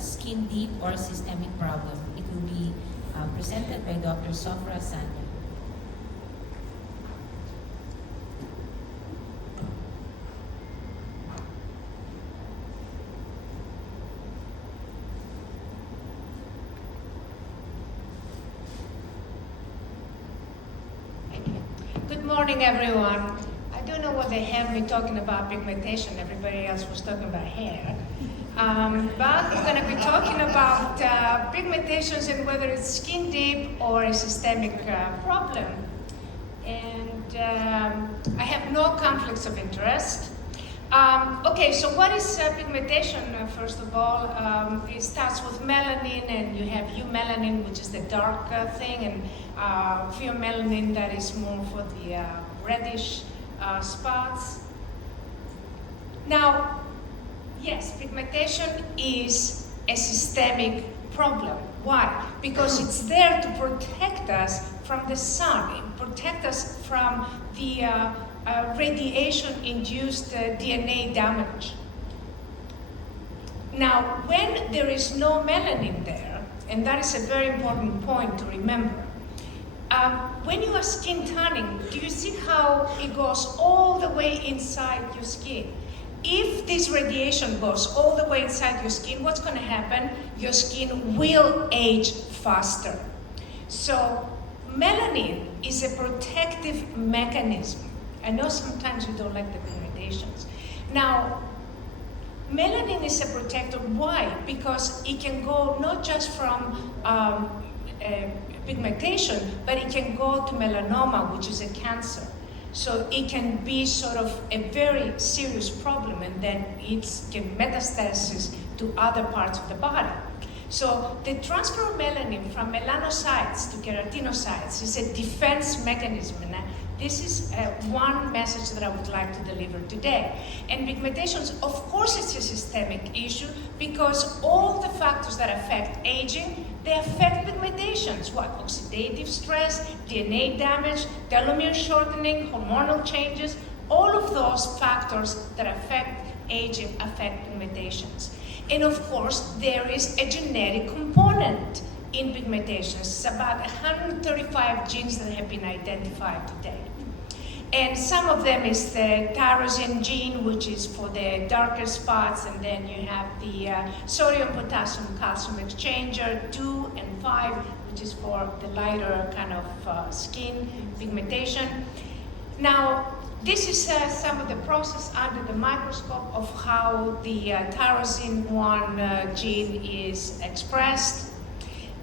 skin deep or systemic problem? It will be presented by Dr. Sofra Sanya. Good morning, everyone. I don't know what they have me talking about pigmentation. Everybody else was talking about hair. But we're going to be talking about pigmentations and whether it's skin deep or a systemic problem. And I have no conflicts of interest. Okay, so what is pigmentation? First of all, it starts with melanin, and you have eumelanin, which is the dark thing, and pheomelanin, that is more for the reddish spots. Now, yes, pigmentation is a systemic problem. Why? Because it's there to protect us from the sun, protect us from the radiation-induced DNA damage. Now, when there is no melanin there, and that is a very important point to remember, when you are skin tanning, do you see how it goes all the way inside your skin? If this radiation goes all the way inside your skin, what's going to happen? Your skin will age faster. So, melanin is a protective mechanism. I know sometimes you don't like the pigmentations. Now, melanin is a protector. Why? Because it can go not just from pigmentation, but it can go to melanoma, which is a cancer. So it can be sort of a very serious problem, and then it can metastasis to other parts of the body. So the transfer of melanin from melanocytes to keratinocytes is a defense mechanism. And this is one message that I would like to deliver today. And pigmentations, of course, it's a systemic issue because all the factors that affect aging, they affect pigmentations. What? Oxidative stress, DNA damage, telomere shortening, hormonal changes, all of those factors that affect aging affect pigmentations. And of course, there is a genetic component in pigmentations. It's about 135 genes that have been identified today. And some of them is the tyrosine gene, which is for the darker spots, and then you have the sodium, potassium, calcium exchanger 2 and 5, which is for the lighter kind of skin pigmentation. Now, this is some of the process under the microscope of how the tyrosine 1 gene is expressed.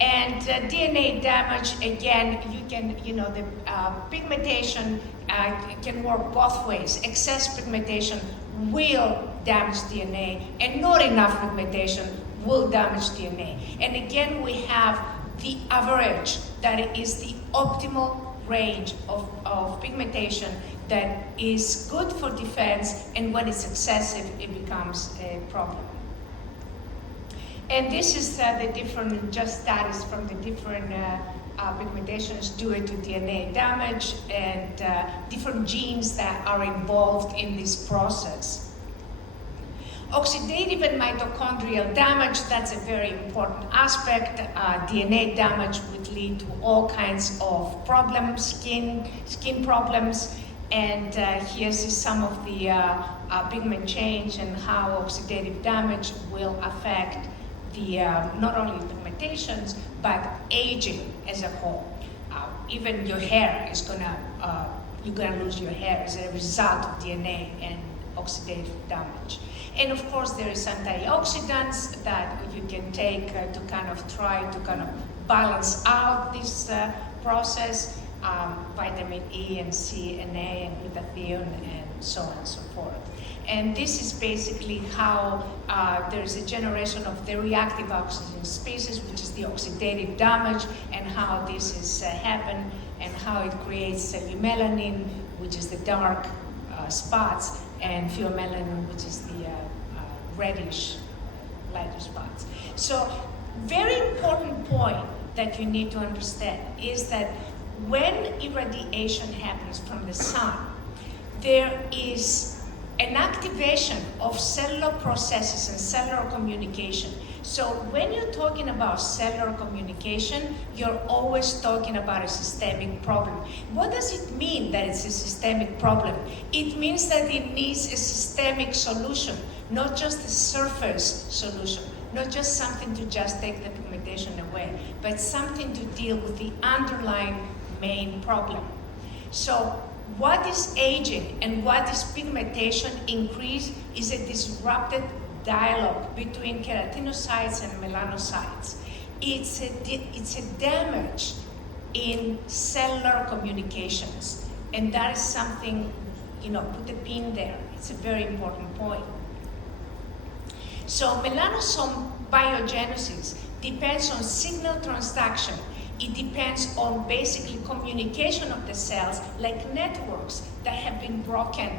And DNA damage, again, the pigmentation can work both ways. Excess pigmentation will damage DNA, and not enough pigmentation will damage DNA. And again, we have the average, that is the optimal range of pigmentation that is good for defense, and when it's excessive, it becomes a problem. And this is the different studies from the different pigmentations due to DNA damage and different genes that are involved in this process. Oxidative and mitochondrial damage, that's a very important aspect. DNA damage would lead to all kinds of problems, skin problems. And here's some of the pigment change and how oxidative damage will affect the not only pigmentations, but aging as a whole. Even your hair is you're gonna lose your hair as a result of DNA and oxidative damage. And of course, there is antioxidants that you can take to kind of try to kind of balance out this process. Vitamin E and C and A and glutathione and so on and so forth. And this is basically how there's a generation of the reactive oxygen species, which is the oxidative damage, and how this is happen, and how it creates eumelanin, which is the dark spots, and pheomelanin, which is the reddish lighter spots. So, very important point that you need to understand is that when irradiation happens from the sun, there is an activation of cellular processes and cellular communication. So when you're talking about cellular communication, you're always talking about a systemic problem. What does it mean that it's a systemic problem? It means that it needs a systemic solution, not just a surface solution, not just something to just take the pigmentation away, but something to deal with the underlying main problem. So what is aging and what is pigmentation increase is a disrupted dialogue between keratinocytes and melanocytes. It's a damage in cellular communications, and that is something, put a pin there. It's a very important point. So melanosome biogenesis depends on signal transduction. It depends on basically communication of the cells, like networks that have been broken.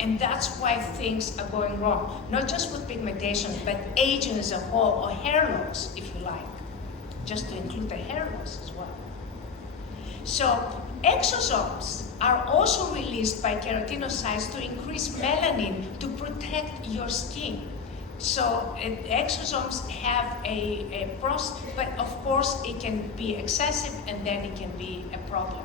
And that's why things are going wrong. Not just with pigmentation, but aging as a whole, or hair loss, if you like. Just to include the hair loss as well. So exosomes are also released by keratinocytes to increase melanin to protect your skin. So exosomes have a process, but of course it can be excessive and then it can be a problem.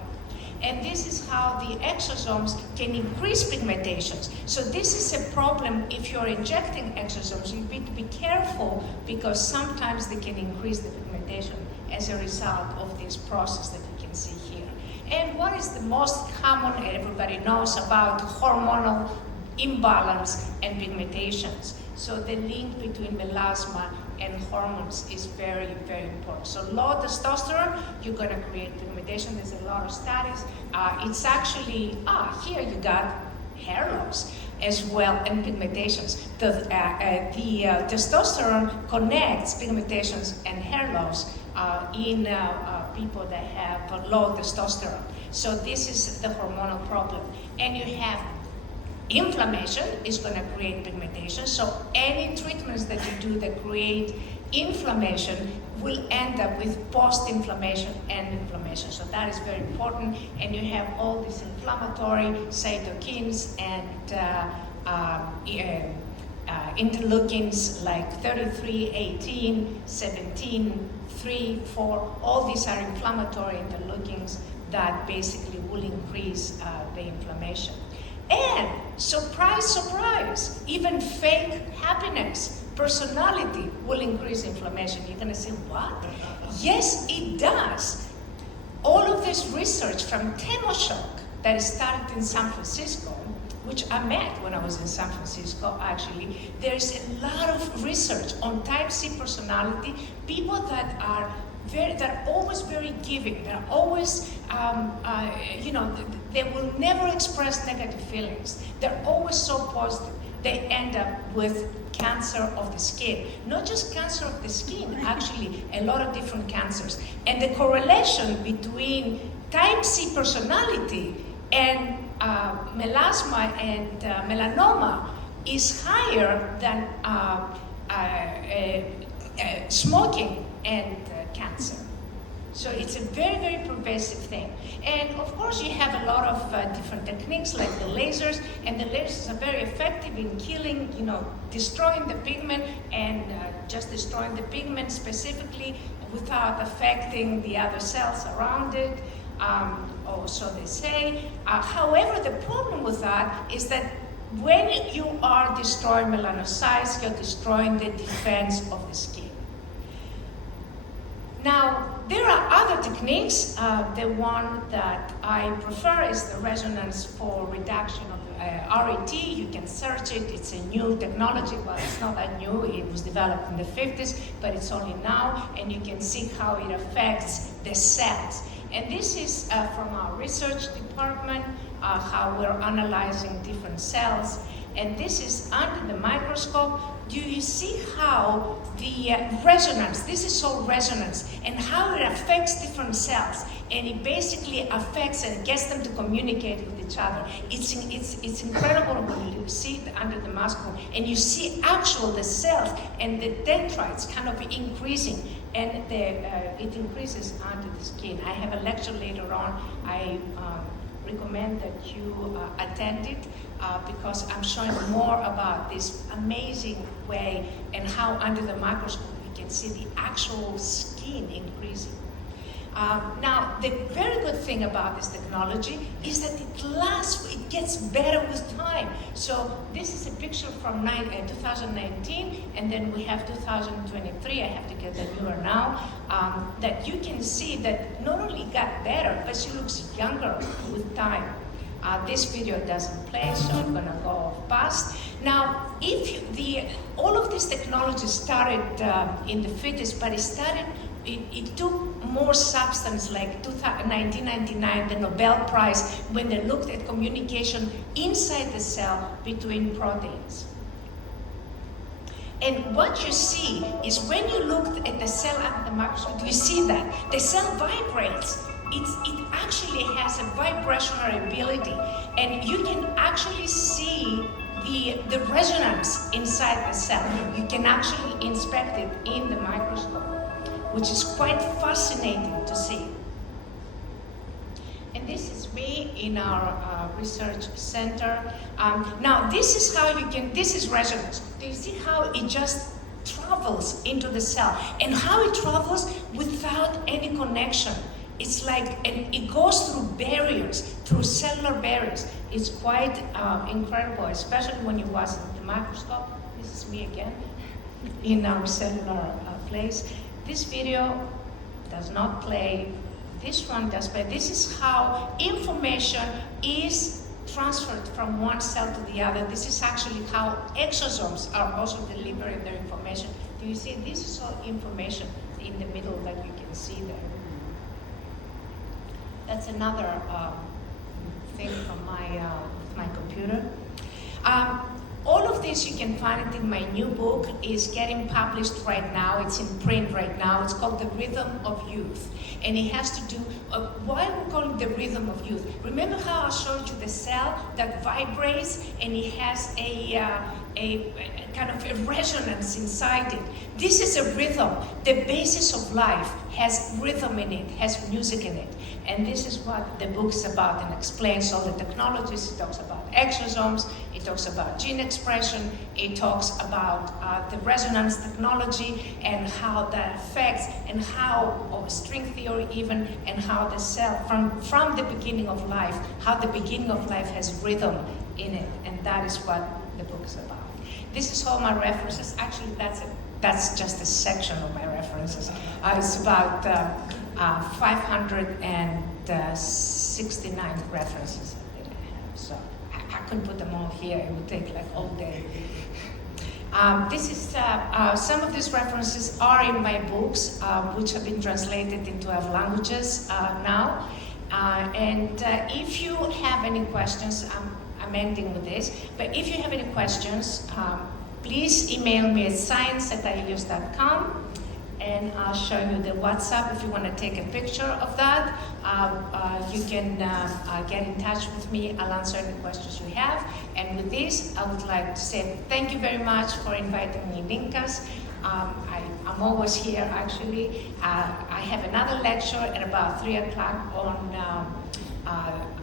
And this is how the exosomes can increase pigmentations. So this is a problem if you're injecting exosomes. You need to be careful because sometimes they can increase the pigmentation as a result of this process that you can see here. And what is the most common, everybody knows about hormonal imbalance and pigmentations. So the link between melasma and hormones is very, very important. So low testosterone, you're going to create pigmentation. There's a lot of studies. It's actually, here you got hair loss as well and pigmentations. The testosterone connects pigmentations and hair loss in people that have low testosterone. So this is the hormonal problem. And you have inflammation is going to create pigmentation. So any treatments that you do that create inflammation will end up with post-inflammation and inflammation. So that is very important. And you have all these inflammatory cytokines and interleukins like 33, 18, 17, 3, 4. All these are inflammatory interleukins that basically will increase the inflammation. And surprise, surprise, even fake happiness, personality will increase inflammation. You're going to say, what? Yes, it does. All of this research from Temoshok that started in San Francisco, which I met when I was in San Francisco, actually, there's a lot of research on type C personality, people that are always very giving. They're always, they will never express negative feelings. They're always so positive. They end up with cancer of the skin. Not just cancer of the skin, actually, a lot of different cancers. And the correlation between type C personality and melasma and melanoma is higher than smoking and cancer. So it's a very, very pervasive thing. And of course you have a lot of different techniques like the lasers, and the lasers are very effective in killing, destroying the pigment and just destroying the pigment specifically without affecting the other cells around it, or so they say. However, the problem with that is that when you are destroying melanocytes, you're destroying the defense of the skin. Now, there are other techniques. The one that I prefer is the resonance for reduction of RET. You can search it. It's a new technology. Well, it's not that new. It was developed in the 50s, but it's only now, and you can see how it affects the cells. And this is from our research department, how we're analyzing different cells. And this is under the microscope. Do you see how the resonance, this is all resonance, and how it affects different cells, and it basically affects and gets them to communicate with each other. It's incredible when you see it under the microscope, and you see the cells and the dendrites kind of increasing, and it increases under the skin. I have a lecture later on. I recommend that you attend it because I'm showing more about this amazing way and how under the microscope you can see the actual skin increasing. Now, the very good thing about this technology is that it lasts, it gets better with time. So this is a picture from 2019, and then we have 2023, I have to get the newer now, that you can see that not only got better, but she looks younger with time. This video doesn't play, so I'm gonna go past. Now, all of this technology started in the 50s, but it took more substance, like 1999, the Nobel Prize, when they looked at communication inside the cell between proteins. And what you see is when you look at the cell under the microscope, you see that the cell vibrates. It actually has a vibrational ability, and you can actually see the resonance inside the cell. You can actually inspect it in the microscope, which is quite fascinating to see. And this is me in our research center. Now, this is how this is resonance. Do you see how it just travels into the cell, and how it travels without any connection? It's like, and it goes through barriers, through cellular barriers. It's quite incredible, especially when you watch the microscope. This is me again in our cellular place. This video does not play. This one does play. This is how information is transferred from one cell to the other. This is actually how exosomes are also delivering their information. Do you see? This is all information in the middle that you can see there. That's another thing from my computer. All of this, you can find it in my new book. Is getting published right now. It's in print right now. It's called The Rhythm of Youth. And it has to do, why we call it the rhythm of youth? Remember how I showed you the cell that vibrates and it has a kind of a resonance inside it? This is a rhythm. The basis of life has rhythm in it, has music in it. And this is what the book's about, and explains all the technologies. It talks about exosomes, it talks about gene expression, it talks about the resonance technology and how that affects, and how, or string theory even, and how the cell, from the beginning of life, how the beginning of life has rhythm in it. And that is what the book is about. This is all my references. Actually, that's just a section of my references. It's about 569 references that I have. So I couldn't put them all here. It would take like all day. This is some of these references are in my books, which have been translated into other languages now. And if you have any questions, I'm ending with this, but if you have any questions, please email me at science@ielios.com, and I'll show you the WhatsApp if you want to take a picture of that. You can get in touch with me. I'll answer any questions you have. And with this, I would like to say thank you very much for inviting me, Linkas. I'm always here, actually. I have another lecture at about 3 o'clock on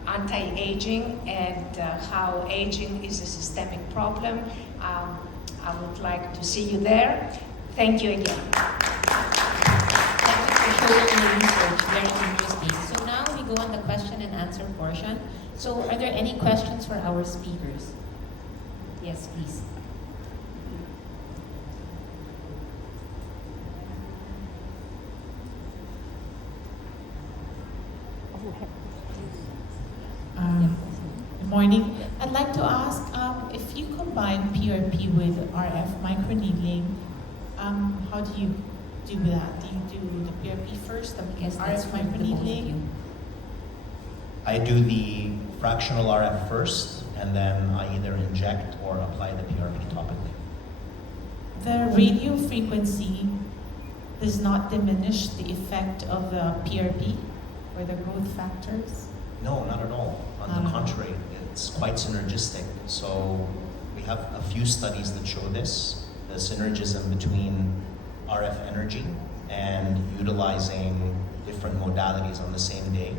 anti-aging and how aging is a systemic problem. I would like to see you there. Thank you again. Thank you for sharing your research. Very interesting. So now we go on the question and answer portion. So are there any questions for our speakers? Yes, please. Good morning. I'd like to ask if you combine PRP with RF microneedling, how do you do that? Do you do the PRP first, the Yes, that's RF for the both of microneedling? you. I do the fractional RF first, and then I either inject or apply the PRP topically. The radio frequency does not diminish the effect of the PRP or the growth factors? No, not at all. On the contrary, it's quite synergistic. So we have a few studies that show this, the synergism between RF energy and utilizing different modalities on the same day.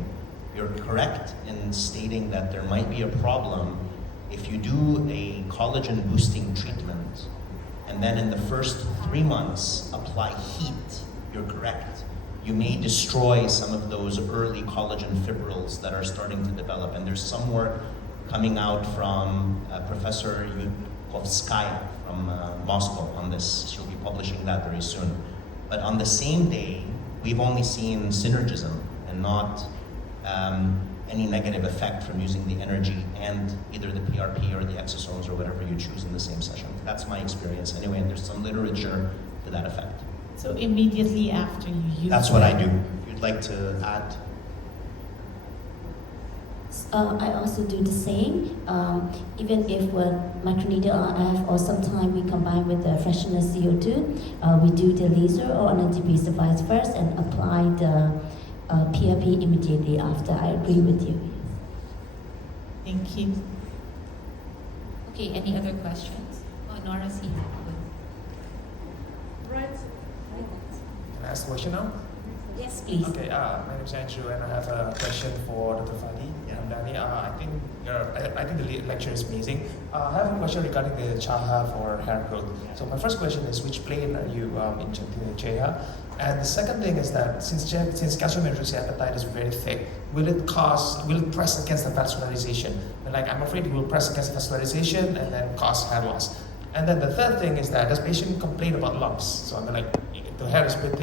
You're correct in stating that there might be a problem if you do a collagen boosting treatment and then in the first 3 months apply heat, you're correct. You may destroy some of those early collagen fibrils that are starting to develop. And there's some work coming out from Professor Yudkovskaya from Moscow on this. She'll be publishing that very soon. But on the same day, we've only seen synergism and not any negative effect from using the energy and either the PRP or the exosomes or whatever you choose in the same session. That's my experience anyway, and there's some literature to that effect. So immediately after you use That's what I do. If you'd like to add. I also do the same. Even if we're microneedle RF or sometimes we combine with the freshener CO2, we do the laser or an anti-base device first and apply the PRP immediately after. I agree with you. Thank you. Okay, any other questions? Oh, Nora seems good. Right. Can I ask a question now? Yes, please. Okay, my name is Andrew, and I have a question for Dr. Fadi. Danny, I think the lecture is amazing. I have a question regarding the CHAHA for hair growth. So my first question is, which plane are you injecting the CHAHA? And the second thing is that since calcium hydroxyapatite is very thick, will it press against the vascularization? And like, I'm afraid it will press against vascularization and then cause hair loss. And then the third thing is that does patient complain about lumps? So I'm like, the hair is pretty